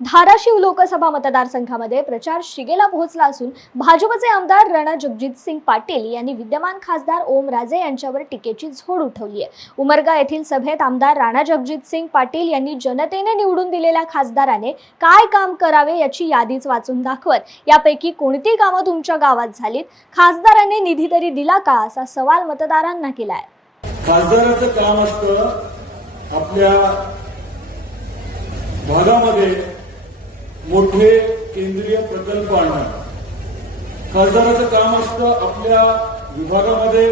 धाराशिव लोकसभा मतदारसंघामध्ये प्रचार शिगेला पोहोचला असून भाजपचे आमदार राणा जगजितसिंग पाटील यांनी विद्यमान खासदार ओम राजे यांच्यावर टीकेची झोड उठवली आहे। उमरगा येथील सभेत आमदार राणा जगजितसिंग पाटील यांनी जनतेने निवडून दिलेल्या खासदाराने काय काम करावे याची यादीच वाचून दाखवत यापैकी कोणती कामं तुमच्या गावात झालीत, खासदाराने निधी तरी दिला का, असा सवाल मतदारांना केलाय। खासदाराचं काम असतं आपल्या भागामध्ये मोठे केंद्रीय प्रकल्प आणणं। खासदाराचं काम असतं आपल्या विभागामध्ये,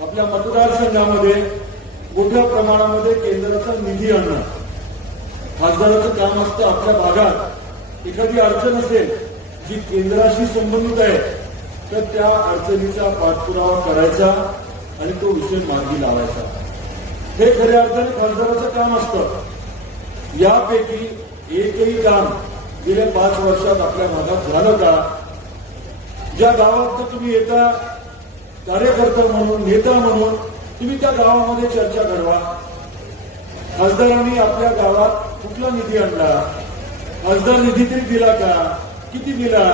आपल्या मतदारसंघामध्ये मोठ्या प्रमाणामध्ये केंद्राचा निधी आणणं। खासदाराचं काम असतं आपल्या भागात एखादी अडचण असेल जी केंद्राशी संबंधित आहे तर त्या अडचणीचा पाठपुरावा करायचा आणि तो विषय मार्गी लावायचा। हे खऱ्या अर्थाने खासदाराचं काम असतं। यापैकी एकही काम गेल्या 5 वर्षात आपल्या भागात झालं का? ज्या गावात तुम्ही येता कार्यकर्ता म्हणून, नेता म्हणून तुम्ही त्या गावामध्ये चर्चा घडवा। खासदारांनी आपल्या गावात कुठला निधी आणला, खासदार निधी तरी दिला का, किती दिला,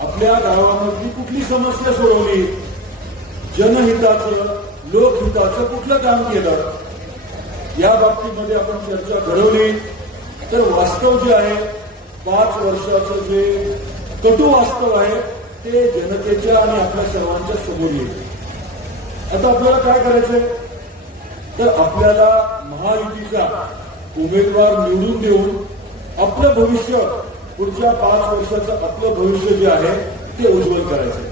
आपल्या गावामधली कुठली समस्या सोडवली, जनहिताचं लोकहिताचं कुठलं काम केलं, या बाबतीमध्ये आपण चर्चा घडवली तर वास्तव जे आहे 5 वर्षाचं जे कटू वास्तव आहे ते जनतेच्या आणि आपल्या सर्वांच्या समोर येईल। आता आपल्याला काय करायचंय तर आपल्याला महायुतीचा उमेदवार निवडून देऊन आपलं भविष्य, पुढच्या 5 वर्षाचं आपलं भविष्य जे आहे ते उज्ज्वल करायचं।